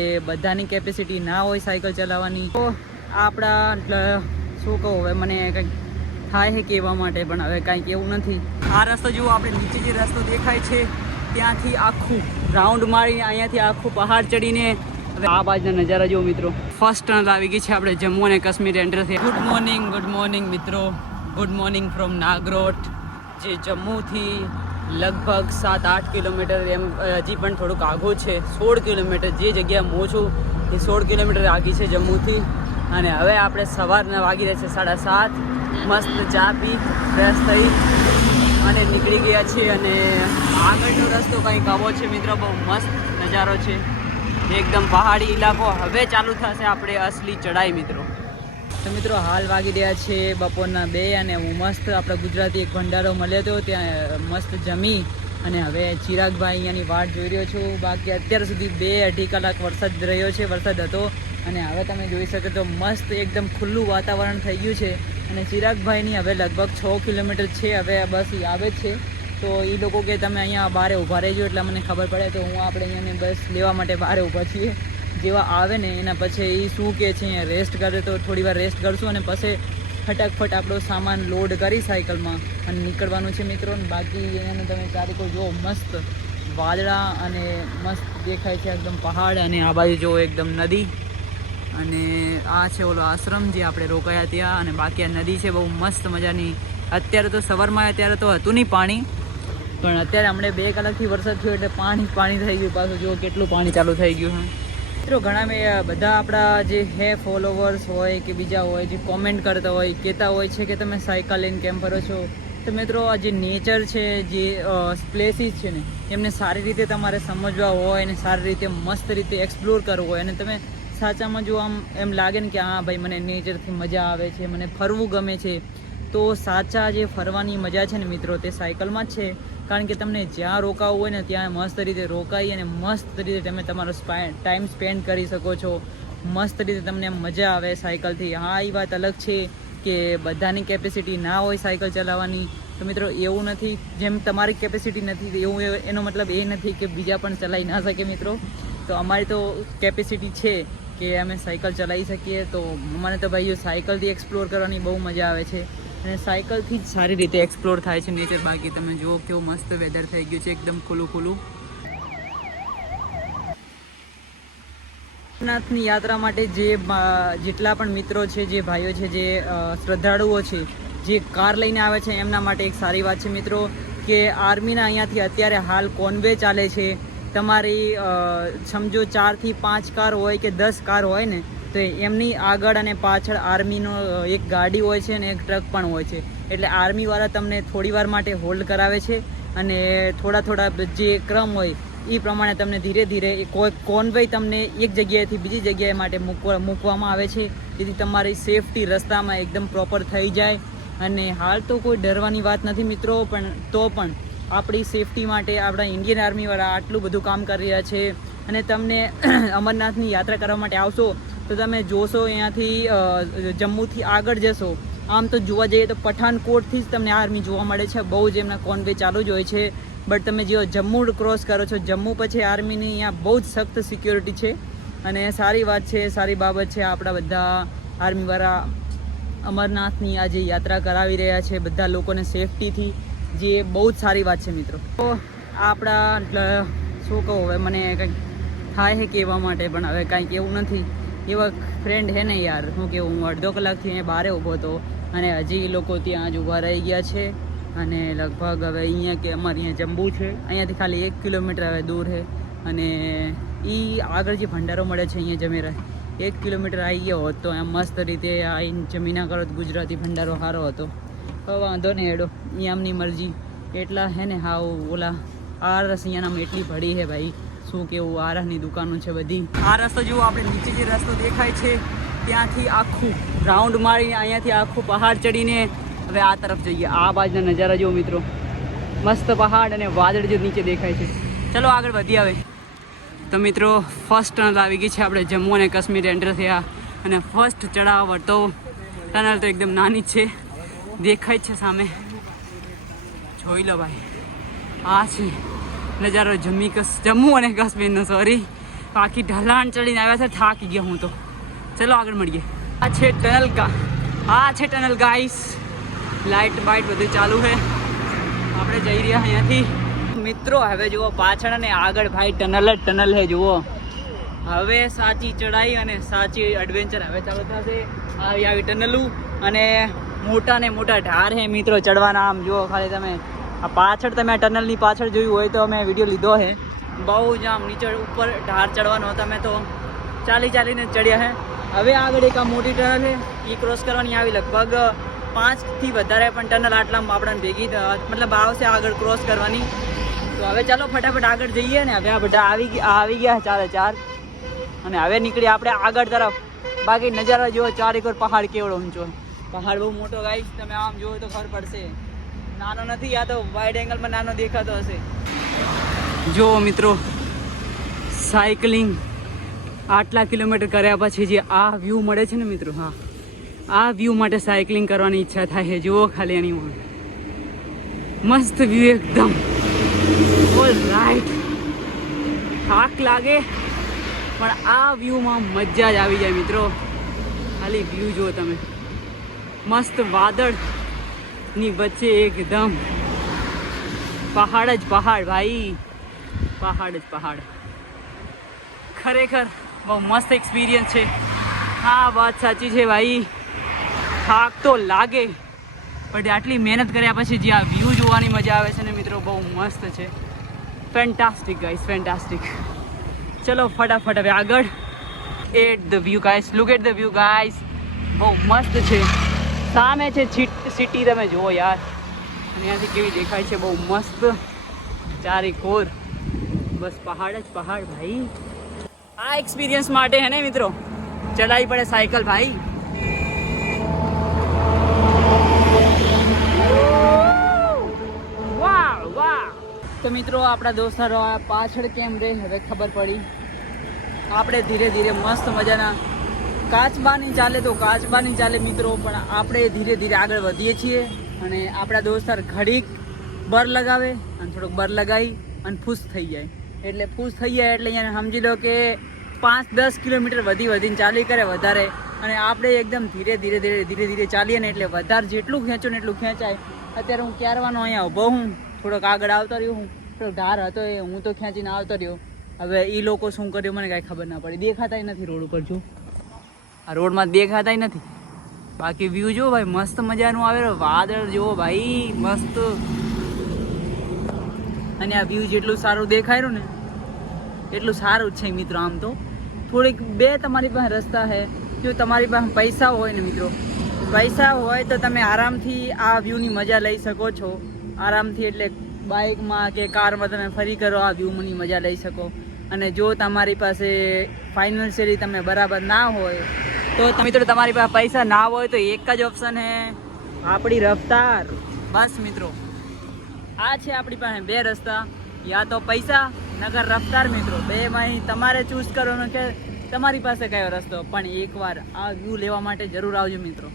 એ બધાની કેપેસિટી ના હોય સાયકલ ચલાવવાની. તો આપણા શું કહું, હવે મને કંઈક થાય છે કહેવા માટે, પણ હવે કાંઈક એવું નથી. આ રસ્તો જુઓ, આપણે નીચે જે રસ્તો દેખાય છે, ત્યાંથી આખું રાઉન્ડ મારીને અહીંયાથી આખું પહાડ ચડીને. હવે આ બાજુના નજારા જુઓ મિત્રો. ફર્સ્ટ ટર્ન આવી ગઈ છે આપણે જમ્મુ અને Kashmir enter good morning good morning મિત્રો. ગુડ મોર્નિંગ ફ્રોમ નાગરોટ જે જમ્મુથી લગભગ સાત, આઠ કિલોમીટર એમ હજી પણ થોડુંક આઘો છે. સોળ કિલોમીટર જે જગ્યા હું છું, એ સોળ કિલોમીટર આગી છે જમ્મુથી. અને હવે આપણે સવારના વાગી રહ્યા છે સાડા સાત. મસ્ત ચા પી, ફ્રેશ થઈ અને નીકળી ગયા છીએ અને આગળનો રસ્તો કંઈક આવો છે મિત્રો, બહુ મસ્ત નજારો છે. એકદમ પહાડી ઇલાકો. હવે ચાલુ થશે આપણે અસલી ચડાઈ મિત્રો. તો મિત્રો, હાલ વાગી રહ્યા છે બપોરના બે અને હું મસ્ત આપણા ગુજરાતી એક ભંડારો મળ્યો હતો ત્યાં મસ્ત જમી અને હવે ચિરાગભાઈ અહીંયાની વાટ જોઈ રહ્યો છું. બાકી અત્યાર સુધી બે અઢી કલાક વરસાદ રહ્યો છે, વરસાદ હતો અને હવે તમે જોઈ શકો તો મસ્ત એકદમ ખુલ્લું વાતાવરણ થઈ ગયું છે અને ચિરાગભાઈની હવે લગભગ છ કિલોમીટર છે, હવે બસ એ આવે છે. તો એ લોકો કે તમે અહીંયા બારે ઊભા રહેજો એટલે મને ખબર પડે તો હું આપણે અહીંયાને બસ લેવા માટે બારે ઊભા છીએ. જેવા આવે ને, એના પછી એ શું કહે છે રેસ્ટ કરે તો થોડી વાર રેસ્ટ કરશું અને પછી ફટાફટ આપણો સામાન લોડ કરી સાયકલમાં અને નીકળવાનું છે મિત્રો. બાકી એને તમે તારીખો જુઓ, મસ્ત વાદળા અને મસ્ત દેખાય છે એકદમ પહાડ અને આ બાજુ જુઓ એકદમ નદી. અને આ છે ઓલો આશ્રમ જે આપણે રોકાયા ત્યાં અને બાકી આ નદી છે બહુ મસ્ત મજાની. અત્યારે તો સવારમાં અત્યારે ત્યારે તો હતું નહીં પાણી. પણ અત્યારે હમણાં બે કલાકથી વરસાદ થયો એટલે પાણી પાણી થઈ ગયું. પાછું જુઓ કેટલું પાણી ચાલુ થઈ ગયું છે. મિત્રો, ઘણા મેં બધા આપણા જે હે ફોલોવર્સ હોય કે બીજા હોય, જે કોમેન્ટ કરતા હોય, કહેતા હોય છે કે તમે સાયકલ લઈને કેમ ફરો છો. તો મિત્રો, આ જે નેચર છે, જે પ્લેસીસ છે ને, એમને સારી રીતે તમારે સમજવા હોય અને સારી રીતે મસ્ત રીતે એક્સપ્લોર કરવું હોય. અને તમે સાચામાં જો આમ, એમ લાગે ને કે, હા, ભાઈ, મને નેચરથી મજા આવે છે, મને ફરવું ગમે છે. તો સાચા જે ફરવાની મજા છે ને મિત્રો, તે સાયકલમાં જ છે. કારણ કે તમને જ્યાં રોકાવું હોય ને ત્યાં મસ્ત રીતે રોકાઈ અને મસ્ત રીતે તમે તમારો ટાઈમ સ્પેન્ડ કરી શકો છો. મસ્ત રીતે તમને મજા આવે સાયકલથી હા એ વાત અલગ છે કે બધાની કેપેસિટી ના હોય સાયકલ ચલાવવાની. તો મિત્રો, એવું નથી. જેમ તમારી કેપેસિટી નથી, એવું એનો મતલબ એ નથી કે બીજા પણ ચલાવી ના શકે મિત્રો. તો અમારી તો કેપેસિટી છે કે અમે સાયકલ ચલાવી શકીએ. તો મને તો ભાઈઓ સાયકલથી એક્સપ્લોર કરવાની બહુ મજા આવે છે. અને સાયકલથી જ સારી રીતે એક્સપ્લોર થાય છે નેચર બાકી તમે જુઓ કેવું મસ્ત વેધર થઈ ગયું છે, એકદમ ખુલ્લું ખુલ્લું. અમરનાથની યાત્રા માટે જે જેટલા પણ મિત્રો છે, જે ભાઈઓ છે, જે શ્રદ્ધાળુઓ છે, જે કાર લઈને આવે છે, એમના માટે એક સારી વાત છે મિત્રો, કે આર્મીના અહીંયાથી અત્યારે હાલ કોન્વે ચાલે છે. તમારી સમજો ચારથી પાંચ કાર હોય કે દસ કાર હોય ને તો એમની આગળ અને પાછળ આર્મીનો એક ગાડી હોય છે અને એક ટ્રક પણ હોય છે. એટલે આર્મીવાળા તમને થોડી વાર માટે હોલ્ડ કરાવે છે અને થોડા થોડા જે ક્રમ હોય એ પ્રમાણે તમને ધીરે ધીરે કોન્વેય તમને એક જગ્યાએથી બીજી જગ્યાએ માટે મૂકવા, મૂકવામાં આવે છે. જેથી તમારી સેફટી રસ્તામાં એકદમ પ્રોપર થઈ જાય. અને હાલ તો કોઈ ડરવાની વાત નથી મિત્રો, પણ તો પણ આપણી સેફટી માટે આપણા ઇન્ડિયન આર્મીવાળા આટલું બધું કામ કરી રહ્યા છે. અને તમને અમરનાથની યાત્રા કરવા માટે આવશો તો તમે જોશો અહીંયાથી જમ્મુથી આગળ જશો, આમ તો જોવા જઈએ તો પઠાનકોટથી જ તમને આર્મી જોવા મળે છે. બહુ જ એમના કોન્વે ચાલુ જ હોય છે. બટ તમે જેઓ જમ્મુ ક્રોસ કરો છો, જમ્મુ પછી આર્મીની અહીંયા બહુ જ સખ્ત સિક્યોરિટી છે. અને સારી વાત છે, સારી બાબત છે, આપણા બધા આર્મીવાળા અમરનાથની આ જે યાત્રા કરાવી રહ્યા છે, બધા લોકોને સેફટીથી જે બહુ જ સારી વાત છે મિત્રો. તો આપણા શું કહું, હવે મને કંઈક થાય છે કહેવા માટે, પણ હવે કાંઈક એવું નથી. એવા ફ્રેન્ડ હે ને યાર શું કેવું, હું અડધો કલાકથી અહીંયા બહાર ઊભો હતો અને હજી એ લોકો ત્યાં જ ઊભા રહી ગયા છે અને લગભગ હવે અહીંયા કે અમારે અહીંયા જંબુ છે, અહીંયાથી ખાલી એક કિલોમીટર હવે દૂર છે અને એ આગળ જે ભંડારો મળે છે અહીંયા જમેરા, એક કિલોમીટર આવી ગયો હોત તો એમ મસ્ત રીતે આવીને જમીના કરત ગુજરાતી ભંડારો સારો હતો. વાંધો નહીં એડો એમની મરજી. એટલા હે ને હાવ ઓલા આરસ અહીંયાના એટલી ભળી છે ભાઈ. શું કેવું આરાની દુકાનો છે બધી. આ રસ્તો જુઓ, આપણે નીચે જે રસ્તો દેખાય છે, ત્યાંથી આખું રાઉન્ડ મારીને અહીંયાથી આખું પહાડ ચડીને હવે આ તરફ જઈએ. આ બાજુના નજારા જુઓ મિત્રો. મસ્ત પહાડ અને વાદળ જે નીચે દેખાય છે. ચલો આગળ વધી આવે. તો મિત્રો ફર્સ્ટ ટનલ આવી ગઈ છે આપણે જમ્મુ અને કાશ્મીર એન્ટર થયા. અને ફર્સ્ટ ચડાવ તો ટનલ તો એકદમ નાની છે. દેખાય છે સામે. જોઈ લો ભાઈ. આ છે. નજારો જમ્મી કસ જમ્મુ અને કાશ્મીરનો સોરી બાકી ઢલાણ ચડીને આવ્યા છે, થાકી ગયા હું તો. ચલો આગળ મળીએ. આ છે ટનલ કા, આ છે ટનલ ગાઈસ લાઇટ બાઇટ બધું ચાલુ છે. આપણે જઈ રહ્યા અહીંયાથી. મિત્રો, હવે જુઓ પાછળ અને આગળ ભાઈ ટનલ જ ટનલ છે, જુઓ. હવે સાચી ચડાઈ અને સાચી એડવેન્ચર હવે ચાલુ થશે આવી આવી ટનલું અને મોટા ને મોટા ઢાર છે મિત્રો ચડવાના આમ, જુઓ ખાલી તમે. આ પાછળ તમે આ ટનલની પાછળ જોયું હોય તો મેં વીડિયો લીધો છે બહુ જ આમ નીચે ઉપર ઢાર ચડવાનો તમે તો ચાલી ચાલીને ચડ્યા છે હવે આગળ એક આ મોટી ટનલ છે એ ક્રોસ કરવાની આવી લગભગ પાંચથી વધારે પણ ટનલ આટલામાં આપણને ભેગી મતલબ આવશે આગળ ક્રોસ કરવાની. તો હવે ચાલો ફટાફટ આગળ જઈએ ને. હવે આ બધા આવી ગયા આવી ગયા ચાલે ચાર અને હવે નીકળીએ આપણે આગળ તરફ. બાકી નજારા જુઓ ચારેકોર પહાડ કેવડો ઊંચો પહાડ બહુ મોટો ગાઈસ તમે આમ જુઓ તો ખબર પડશે. નાનો નથી, આ તો વાઇડ એંગલમાં નાનો દેખાતો હશે. જો મિત્રો સાયકલિંગ આટલા કિલોમીટર કર્યા પછી જે આ વ્યૂ મળે છે ને મિત્રો, હા. આ વ્યૂ માટે સાયકલિંગ કરવાની ઈચ્છા થાય છે. જુઓ ખાલી એની મસ્ત વ્યૂ એકદમ. ઓલ રાઈટ થાક લાગે, પણ આ વ્યૂમાં મજા જ આવી જાય મિત્રો. ખાલી વ્યૂ જુઓ તમે. મસ્ત વાદળની વચ્ચે એકદમ પહાડ જ પહાડ, ભાઈ. પહાડ જ પહાડ. ખરેખર બહુ મસ્ત એક્સપિરિયન્સ છે. હા, વાત સાચી છે, ભાઈ. થાક તો લાગે, પણ આટલી મહેનત કર્યા પછી જે આ વ્યૂ જોવાની મજા આવે છે ને મિત્રો, બહુ મસ્ત છે. ફેન્ટાસ્ટિક ગાઈસ ફેન્ટાસ્ટિક ચલો, ફટાફટ હવે આગળ. At the view guys look at the view guys બહુ મસ્ત છે. સામે છે સિટી તમે જુઓ યાર. અહીંયાથી કેવી દેખાય છે, બહુ મસ્ત. ચારે કોર બસ પહાડ જ પહાડ, ભાઈ. આ એક્સપિરિયન્સ માટે હે ને મિત્રો? ચલાવી પડે સાયકલ, ભાઈ. તો મિત્રો, આપણા દોસ્તારો પાછળ કેમ રે? હવે ખબર પડી. આપણે ધીરે ધીરે મસ્ત મજાના કાચબાની ચાલે તો કાચબાની ચાલે મિત્રો, પણ આપણે ધીરે ધીરે આગળ વધીએ છીએ અને આપણા દોસ્તાર ઘડીક બર લગાવે અને થોડોક બર લગાવી અને ફૂસ થઈ જાય. એટલે ફૂસ થઈ જાય એટલે અહીંયા સમજી લો કે પાંચ દસ કિલોમીટર વધી વધીને ચાલી કરે વધારે. અને આપણે એકદમ ધીરે ધીરે ધીરે ધીરે ધીરે ચાલીએ ને એટલે વધારે જેટલું ખેંચો ને એટલું ખેંચાય. અત્યારે હું ક્યારવાનો અહીંયા ઊભો હું? થોડોક આગળ આવતો રહ્યો હું. થોડોક ધાર હતો એ, હું તો ખેંચીને આવતો રહ્યો. હવે એ લોકો શું કર્યું મને કાંઈ ખબર ના પડી. દેખાતાય નથી રોડ ઉપર, જો. આ રોડમાં દેખાતાય નથી. બાકી વ્યૂ જો ભાઈ, મસ્ત મજાનું આવે વાદળ જુઓ ભાઈ, મસ્ત. અને આ વ્યૂ જેટલું સારું દેખાય ને, એટલું સારું છે મિત્રો આમ તો. થોડીક બે તમારી પાસે રસ્તા છે જો તમારી પાસે પૈસા હોય ને મિત્રો. પૈસા હોય તો તમે આરામથી આ વ્યૂની મજા લઈ શકો છો. આરામથી એટલે બાઇકમાં કે કારમાં તમે ફરી કરો, આ વ્યૂની મજા લઈ શકો. અને જો તમારી પાસે ફાઇનાન્શિયલી તમે બરાબર ના હોય તો મિત્રો તમારી પાસે પૈસા ના હોય તો એક જ ઓપ્શન હે. આપણી રફતાર. બસ મિત્રો આ છે આપણી પાસે બે રસ્તા. યા તો પૈસા નગર રફતાર મિત્રો. બે માં તમારે ચૂઝ કરવાનું કે તમારી પાસે કયો રસ્તો. પણ એકવાર આ વ્યૂ લેવા માટે જરૂર આવજો મિત્રો.